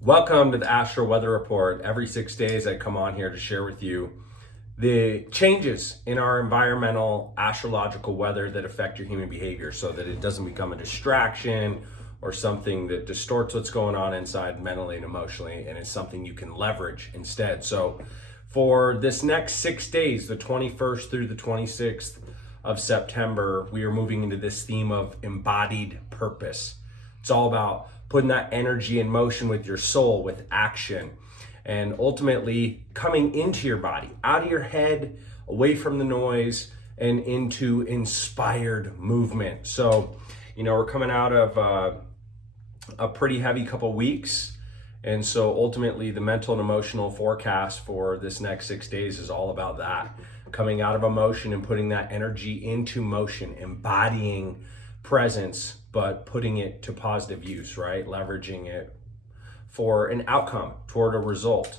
Welcome to the Astral Weather Report. Every 6 days, I come on here to share with you the changes in our environmental astrological weather that affect your human behavior so that it doesn't become a distraction or something that distorts what's going on inside mentally and emotionally, and it's something you can leverage instead. So for this next 6 days, the 21st through the 26th of September, we are moving into this theme of embodied purpose. It's all about putting that energy in motion with your soul, with action, and ultimately coming into your body, out of your head, away from the noise, and into inspired movement. So, we're coming out of a pretty heavy couple weeks. And so ultimately the mental and emotional forecast for this next 6 days is all about that. Coming out of emotion and putting that energy into motion, embodying presence, but putting it to positive use, right? Leveraging it for an outcome toward a result.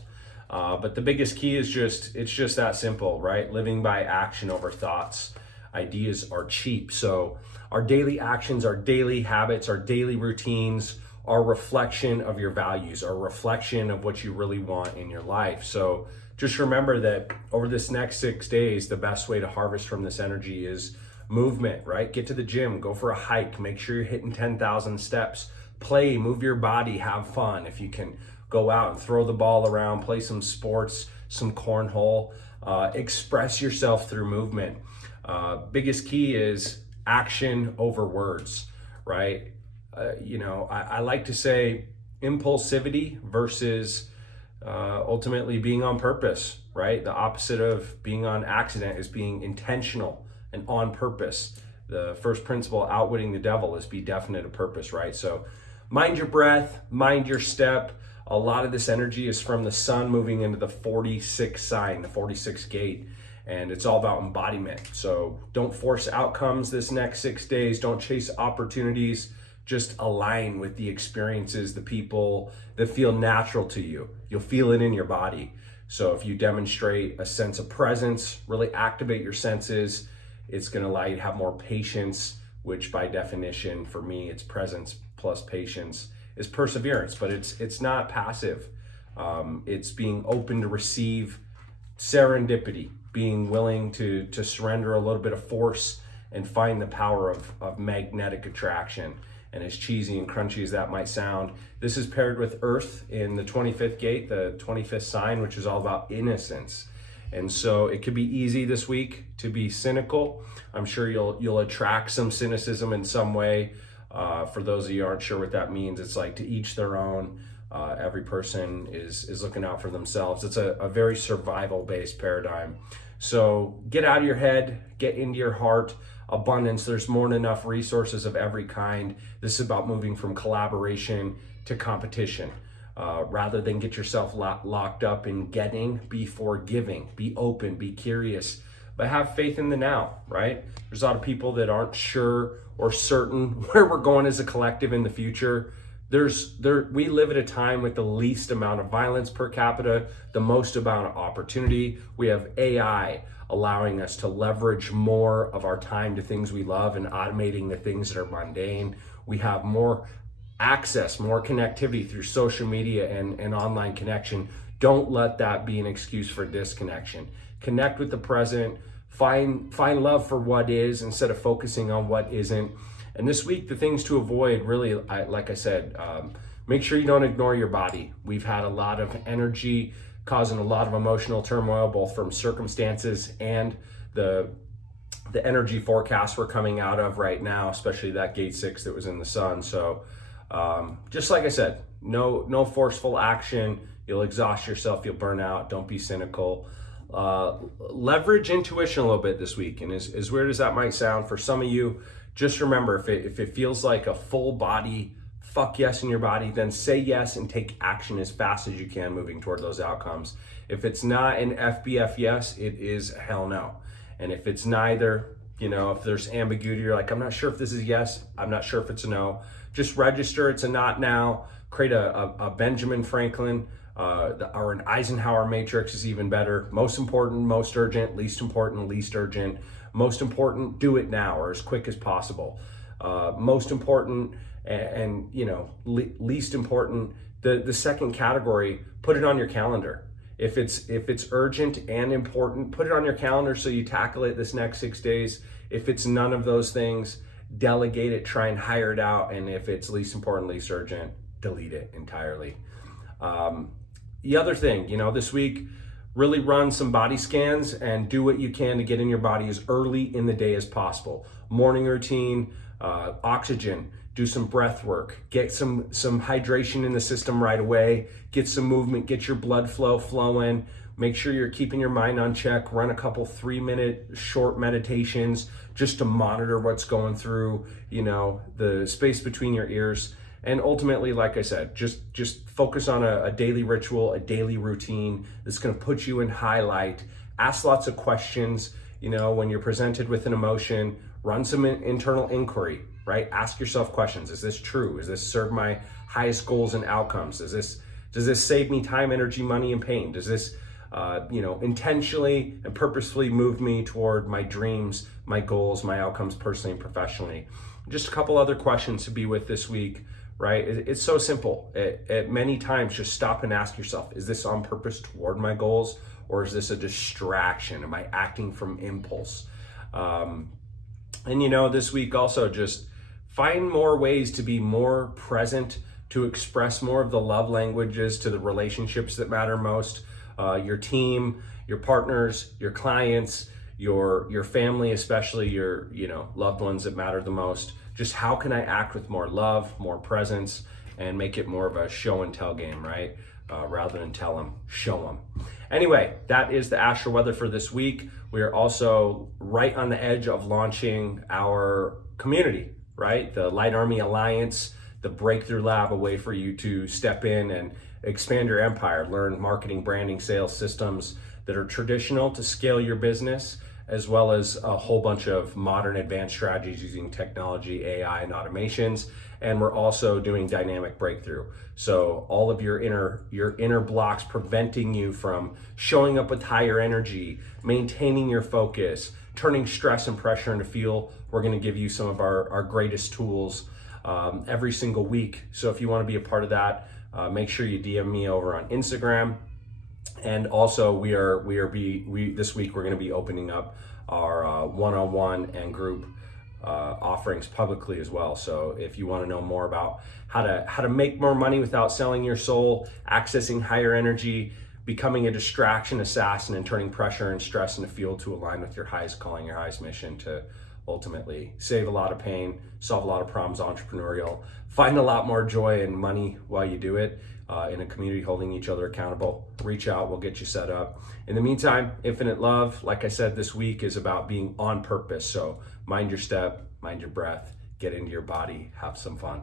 But the biggest key is it's just that simple, right? Living by action over thoughts. Ideas are cheap. So our daily actions, our daily habits, our daily routines are a reflection of your values, are a reflection of what you really want in your life. So just remember that over this next 6 days, the best way to harvest from this energy is movement, right? Get to the gym, go for a hike, make sure you're hitting 10,000 steps, play, move your body, have fun. If you can go out and throw the ball around, play some sports, some cornhole, express yourself through movement. Biggest key is action over words, right? I like to say impulsivity versus ultimately being on purpose, right? The opposite of being on accident is being intentional and on purpose. The first principle, outwitting the devil, is be definite of purpose, right? So mind your breath, mind your step. A lot of this energy is from the sun moving into the 46th sign, the 46th gate, and it's all about embodiment. So don't force outcomes this next 6 days. Don't chase opportunities. Just align with the experiences, the people that feel natural to you. You'll feel it in your body. So if you demonstrate a sense of presence, really activate your senses, it's going to allow you to have more patience, which by definition, for me, it's presence plus patience is perseverance, but it's not passive. It's being open to receive serendipity, being willing to surrender a little bit of force and find the power of magnetic attraction. And as cheesy and crunchy as that might sound, this is paired with Earth in the 25th gate, the 25th sign, which is all about innocence. And so it could be easy this week to be cynical. I'm sure you'll attract some cynicism in some way. For those of you who aren't sure what that means, it's like to each their own. Every person is looking out for themselves. It's a very survival-based paradigm. So get out of your head, get into your heart. Abundance, there's more than enough resources of every kind. This is about moving from collaboration to competition. Rather than get yourself locked up in getting, be forgiving, be open, be curious, but have faith in the now, right? There's a lot of people that aren't sure or certain where we're going as a collective in the future. We live at a time with the least amount of violence per capita, the most amount of opportunity. We have AI allowing us to leverage more of our time to things we love and automating the things that are mundane. We have more access, more connectivity through social media and online connection. Don't let that be an excuse for disconnection. Connect with the present, find love for what is instead of focusing on what isn't. And this week, the things to avoid, really, like I said, make sure you don't ignore your body. We've had a lot of energy causing a lot of emotional turmoil, both from circumstances and the energy forecast we're coming out of right now, especially that gate 6 that was in the sun. So just like I said, no forceful action. You'll exhaust yourself, you'll burn out. Don't be cynical. Leverage intuition a little bit this week. And as weird as that might sound for some of you, just remember, if it feels like a full body fuck yes in your body, then say yes and take action as fast as you can moving toward those outcomes. If it's not an FBF yes, it is a hell no. And if it's neither, if there's ambiguity, you're like, I'm not sure if this is yes, I'm not sure if it's a no, just register it's a not now. Create a Benjamin Franklin or an Eisenhower matrix is even better. Most important, most urgent, least important, least urgent. Most important, do it now or as quick as possible. Most important And you know, least important, the second category, put it on your calendar. If it's urgent and important, put it on your calendar so you tackle it this next 6 days. If it's none of those things, delegate it, try and hire it out. And if it's least important, least urgent, delete it entirely. The other thing, you know, this week, really run some body scans and do what you can to get in your body as early in the day as possible. Morning routine, oxygen, do some breath work, get some hydration in the system right away, get some movement, get your blood flow flowing, make sure you're keeping your mind on check, run a couple 3-minute short meditations just to monitor what's going through, you know, the space between your ears. And ultimately, like I said, just focus on a daily ritual, a daily routine that's going to put you in highlight. Ask lots of questions. You know, when you're presented with an emotion, run some internal inquiry, right? Ask yourself questions. Is this true? Does this serve my highest goals and outcomes? Does this save me time, energy, money, and pain? Does this, you know, intentionally and purposefully move me toward my dreams, my goals, my outcomes personally and professionally? Just a couple other questions to be with this week. Right? It's so simple. At many times, just stop and ask yourself, is this on purpose toward my goals, or is this a distraction? Am I acting from impulse? And you know, this week also, just find more ways to be more present, to express more of the love languages to the relationships that matter most, your team, your partners, your clients, your family, especially your, you know, loved ones that matter the most. Just how can I act with more love, more presence, and make it more of a show and tell game, right? Rather than tell them, show them. Anyway, that is the astral weather for this week. We are also right on the edge of launching our community, right? The Light Army Alliance, the Breakthrough Lab, a way for you to step in and expand your empire, learn marketing, branding, sales systems that are traditional to scale your business, as well as a whole bunch of modern advanced strategies using technology, AI, and automations. And we're also doing dynamic breakthrough. So all of your inner blocks preventing you from showing up with higher energy, maintaining your focus, turning stress and pressure into fuel. We're gonna give you some of our greatest tools every single week. So if you wanna be a part of that, make sure you DM me over on Instagram. And also this week we're going to be opening up our one-on-one and group offerings publicly as well. So if you want to know more about how to make more money without selling your soul, accessing higher energy, becoming a distraction assassin, and turning pressure and stress into fuel to align with your highest calling, your highest mission to ultimately save a lot of pain, solve a lot of problems, entrepreneurial, find a lot more joy and money while you do it, in a community holding each other accountable. Reach out, we'll get you set up. In the meantime, infinite love, like I said, this week is about being on purpose. So mind your step, mind your breath, get into your body, have some fun.